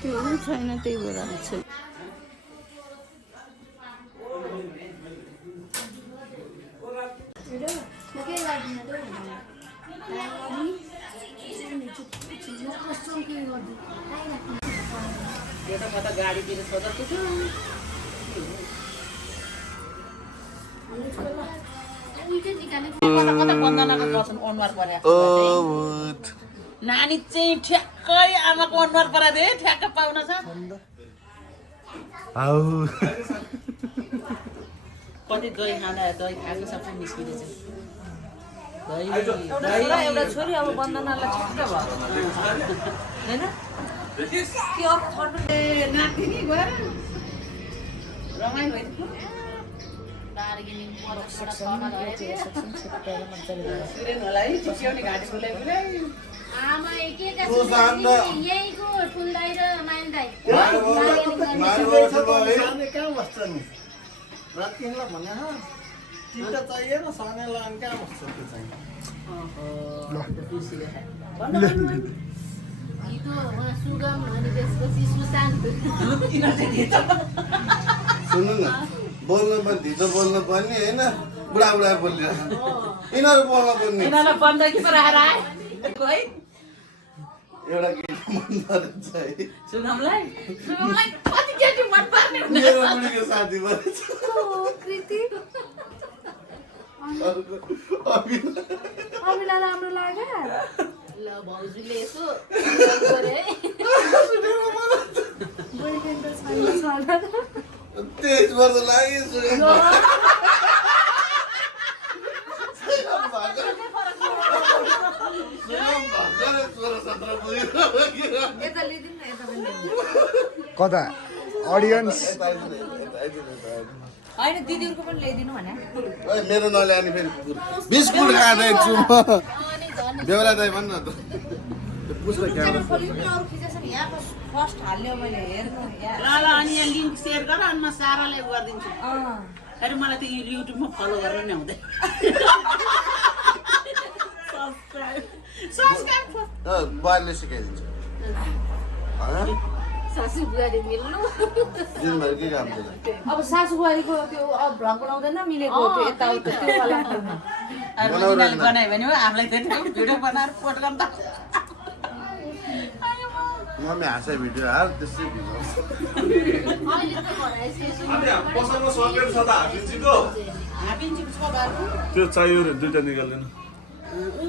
त्यो छैन त्यही भएर आउँछ गाडीतिर सजाएको छ नानी चाहिँ ठ्याक्कै आमाको अनुहार परादे ठ्याक्क पाउन छ कति दही खाँदा दही खाएको सबै निस्किँदैछ एउटा छोरी अब बन्दनालाई छक्क भयो हैन के अब छट्नु नातिनी गएर रमाइलो भयो आमा यहीँको ठुल्दाइ र माइलदाइ कहाँ बस्छ नि रातिलाई भने तिनवटा चाहिए न सानेलाई अनि कहाँ बस्छ त्यो चाहिँ सुगम अनि त्यसपछि सुशान्त सुन्नु न बोल्नु पनि धितो बोल्नु पर्ने होइन बुढा बोलिरहेको यिनीहरू बोल्नु पर्ने यिनीहरूलाई बन्द कि पो राखेर आए है एउटा गीत मन पर्छ है सुगमलाई कति केटी मन पर्ने मेरो बुढीको साथी पनि छ कृति अभिला राम्रो लाग्यो ल भाउजूले यसो गरे है बोयफ्रेन्ड त छैन 23 वर्ष लाग्यो कता ऑडियंस हैन दिदीहरुको पनि ल्याइदिनु भने ओए मेरो नल्याउने फेरि बिस्कुट खाँदै छु म बेहुला दाइ भन्न त पुष्प क्यामेरा अरु खिचेछन् यहाँको फर्स्ट हाल्यो मैले हेर्नु यहाँ ल अनि यहाँ लिंक शेयर गर अनि म सारालाई गर्दिन्छु अरे मलाई त युट्युबमा फलो गर्न नि आउँदैन सब्स्क्राइब बाइले सिकाइदिन्छ सासू बुहारी मिल्नु दिनभरि के काम छ अब सासु बुहारीको त्यो भ्लग बनाउँदैन मिलेको त्यो यताउता त्यो वाला बनाउने बनायो भने हामीलाई त्यति भिडियो बनाएर पोस्ट गर्न त मम्मी हाँसे भिडियो हाल त्यसै भिडियो अहिले त भराइसे पसलमा सकेर छ त हापिन्चीको हापिन्चीको छ बाबु त्यो चाहियो रे दुईटा निकाल्दैन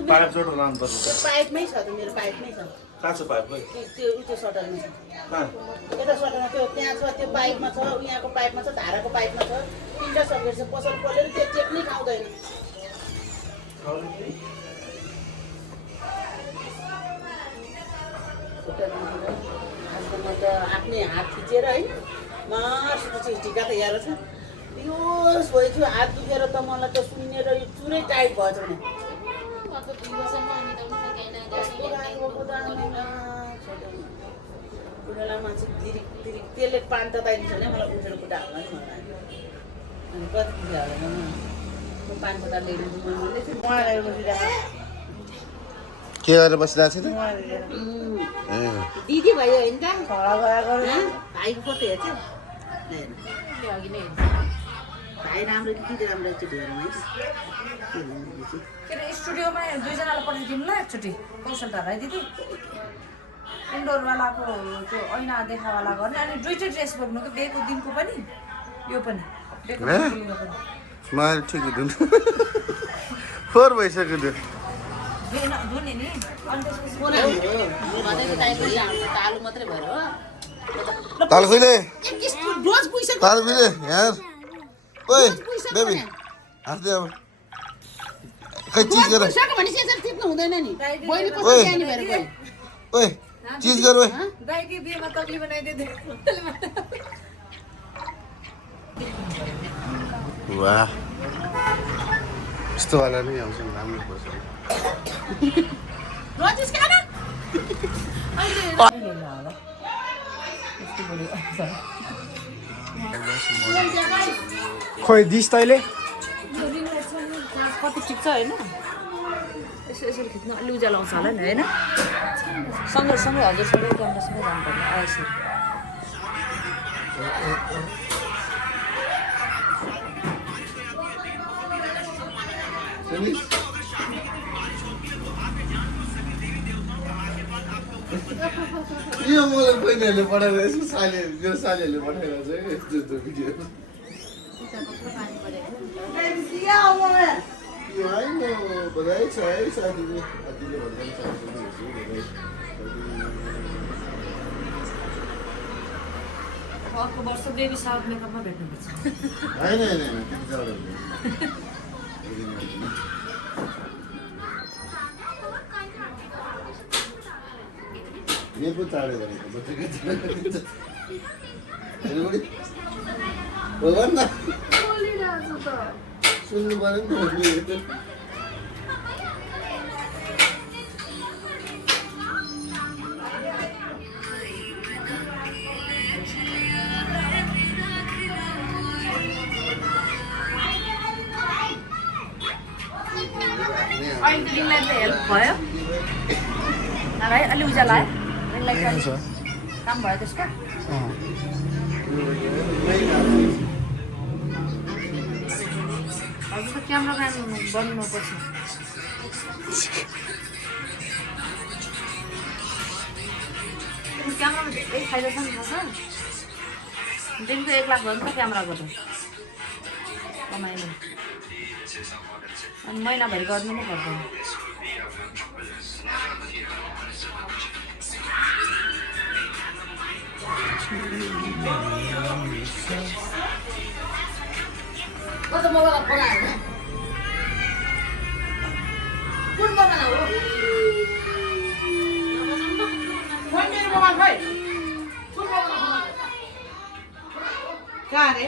पाइप जोडेर लानुपर्छ पाइपमै छ त मेरो पाइपमै छ कहाँ छ पाइप भाइ त्यो सटरमा छ कहाँ यता सटरमा त्यो त्यहाँ छ त्यो पाइपमा छ यहाँको पाइपमा छ धाराको पाइपमा छ तिनवटा सकेर छ पसल खोलेर त्यो टेक्निक आउँदैन आजकलमा त आफ्नै हात थिचेर है मसित टिका त हेर छ यो भएछु हात दुखेर त मलाई त सुनेर यो चुरै टाइट भएछ भने बुढालाई मान्छे दिरिक दिरिक त्यसले पान तताइदिन्छ भने मलाई उठेर खुट्टा हाल्न नि मलाई अनि कति खुट्टा हाल्दैन म पान खुट्टा ल्याइदिन्छु मैले चाहिँ उहाँलाई बसिरहेको के गरेर बसिरहेको छ दिदी भयो होइन त भाइको फोटो हेर्छ अघि नै भाइ राम्रो कि दिदी राम्रो एकचोटि हेरौँ है के अरे स्टुडियोमा दुईजनालाई पठाइदिनु ल एकचोटि कौशल दादालाई दिदी इन्डोरवालाको त्यो ऐना देखावाला गर्ने अनि दुईटै ड्रेस बोक्नु कि बिहेको दिनको पनि यो पनि बिहेको दिनको पनि मैले ठिक हुँदैन 4 भइसक्यो त्यो धुने नि अनि तालु मात्रै भयो हो ताल खुइले डोज पुइसक्यो ताल खुइले यार ओए बेबी हास्दै अब खै चिज गर पुइसक्यो भने चाहिँ यसरी टिप्नु हुँदैन नि बहिनी ओए। कस्तो ज्ञानी भएर गयो ओए चिज गर ओए दाइकी बिहेमा तक्ली बनाइदिए वाह यस्तो वाला नै आउँछ नि राम्रो पर्छ रोजिस खाना खोइ दिस तैले कति ठिक छ हैन यसो यसरी खिच्नु अलि उज्यालो आउँछ होला नि होइन सँगै सँगै हजुरसँगै क्यामेरासँगै जानु पर्ने यसरी यो मलाई बहिनीहरूले पठाएर यसो मेरो सालीहरूले पठाएर चाहिँ यस्तो यस्तो भिडियो यो होइन बधाई छ है साथीले साथीले भन्दा अर्को वर्ष बेबी साउथ मेकअपमा भेट्नुपर्छ होइन होइन होइन त्यति चाहिँ यो पो चाँडो गरेको बच्चाको भगवान् न सुन्नु पऱ्यो नि त अहिले रिङलाई त हेल्प भयो भाइ अलि उज्यालो आयो रिङलाई काम भयो त्यसको हजुर त क्यामराम्यान बन्नुपर्छ क्यामरामा धेरै फाइदा छ नि थाहा छ दिनको 1 लाख भयो नि त क्यामराको त कमाइनु अनि महिनाभरि गर्नु नै पर्दैन कस्तो मोबाइल फोन आयो कुन मोबाइल हो फोन मेरो मोबाइल भाइ कुन मोबाइल कहाँ रे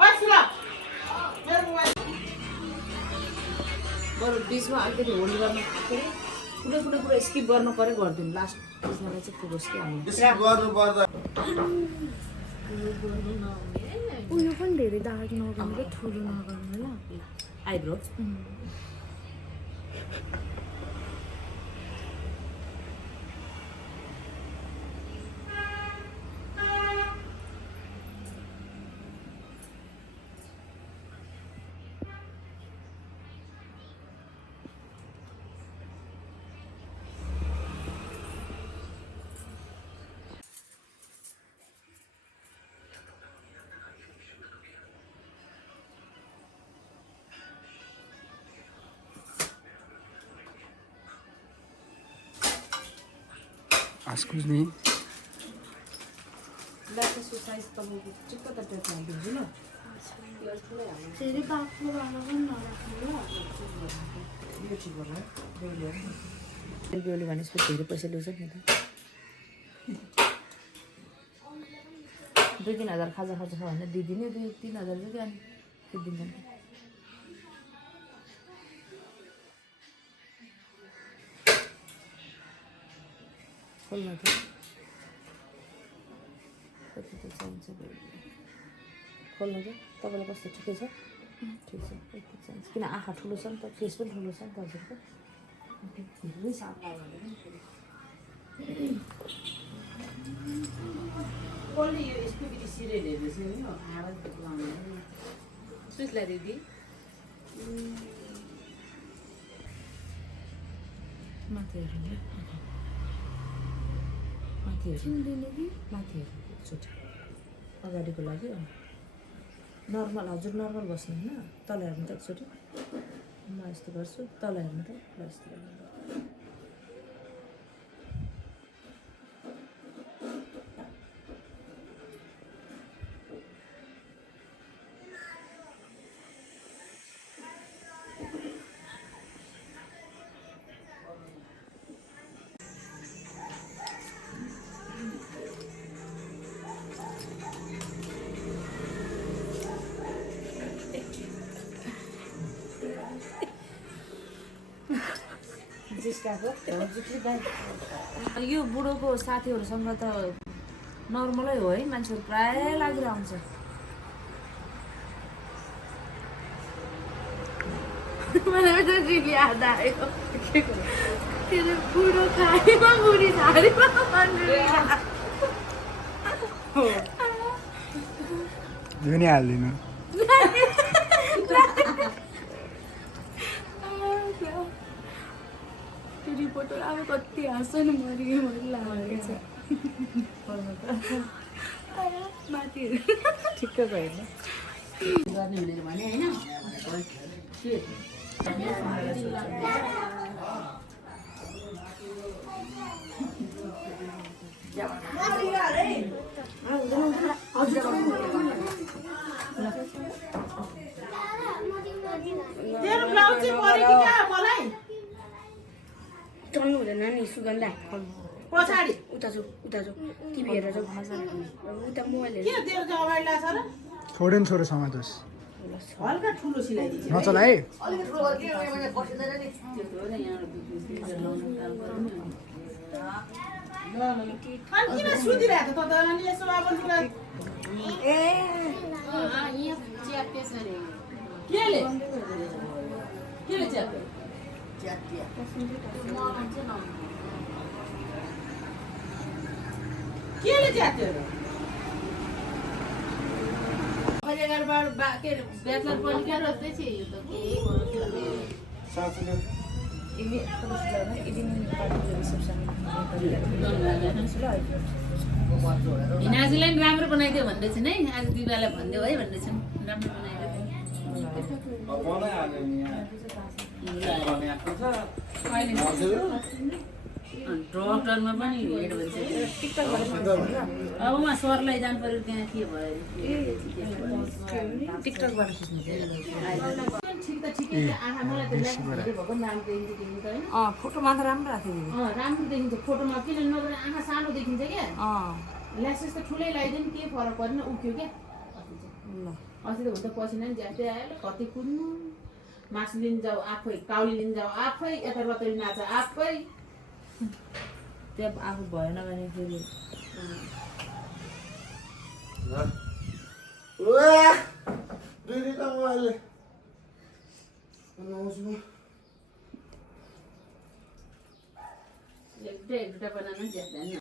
बस ल मेरो मोबाइल बरु बिचमा अलिकति होल्ड गर्नु कुनै कुनै कुरा स्किप गर्नु पऱ्यो गरिदिनु लास्ट बिचमा चाहिँ पुगोस् कि हामी गर्नु पर्दा उयो पनि धेरै डार्क नगर्नु क्या ठुलो नगर्नु ल eyebrow Excuse me. Back exercise तपाईँको चिक्क त टेस्ट हालिदिन्छु ल धेरै बाक्लो वाला पनि नराख्नु ल यो ठिक गर्नु बेहुली भनेपछि धेरै पैसा ल्याउँछ नि त 2-3 हजार खाजा खर्च छ भने दिदिने 2-3 हजार चाहिँ अनि त्यो दिन्छ नि खोल्नु त कति त चाहिन्छ खोल्नु चाहिँ तपाईँलाई कस्तो ठिकै छ ठिक छ यति चाहिन्छ किन आँखा ठुलो छ नि त फेस पनि ठुलो छ नि त हजुरको धेरै साफ लाग्यो कसले यो स्कुटी सिरियल हेर्दैछ नि आवाज लाउने सुस्ला दिदी माथि हेर्नु माथि हेर्नु माथि हेर्नु एकचोटि अगाडिको लागि नर्मल हजुर नर्मल बस्नु होइन तल हेर्नु त एकचोटि म यस्तो गर्छु तल हेर्नु त ल यस्तो गर्नु यो बुढोको साथीहरूसँग त नर्मलै हो है मान्छेहरू प्रायः लागेर आउँछ मलाई चाहिँ याद आयो के अरे बुढो खाएमा बुढी झाडीमा यो नि हाल्दिनँ त्यो रिपोर्टर अब कति हाँस्छ नि मरि लागेको छ माथि ठिक्कै भयो गर्ने भनेर भने होइन तेरो ब्लाउज चाहिँ पऱ्यो कि कहाँ मलाई चल्नु हुँदैन नि सुगन्धा पछाडि उता जाऊ टिभी हेरेर जाऊ उता मोबाइल के तेरो चाहिँ अगाडि लाग्छ र छोडेन छोरो समातोस् हल्का ठुलो सिलाइदिन्छ नचला है अनि किन सुतिरहेको त अनि यसो अब लुगा यहाँ च्याप्पेछ अरे केले च्याप्यो केले च्याप्यो के अरे ब्याचलर पढ्ने रस्दैछ यो त के हिनाजीलाई पनि राम्रो बनाइदियो भन्दै छन् है आज दिवालाई भनिदियो है भन्दै छन् राम्रो बनाइदियो डक्टरमा पनि हेड भन्छ अब उहाँ सरलाई जानु पर्यो त्यहाँ के भयो टिकटकबाट खिच्नु फोटोमा त राम्रो राखेको राम्रो देखिन्छ फोटोमा किन नगरे आँखा सानो देखिन्छ क्या ल्यासेस त ठुलै लगाइदियो नि केही फरक परेन उक्यो क्या अस्ति त हुन त पसिना नि ज्यास्तै आयो कति कुद्नु मासु लिनु जाऊ आफै काउली लिनु जाऊ आफै यता रतरी नाच आफै त्यहाँ आफू भएन भने फेरि एक दुईवटा बनाउनु ज्यादा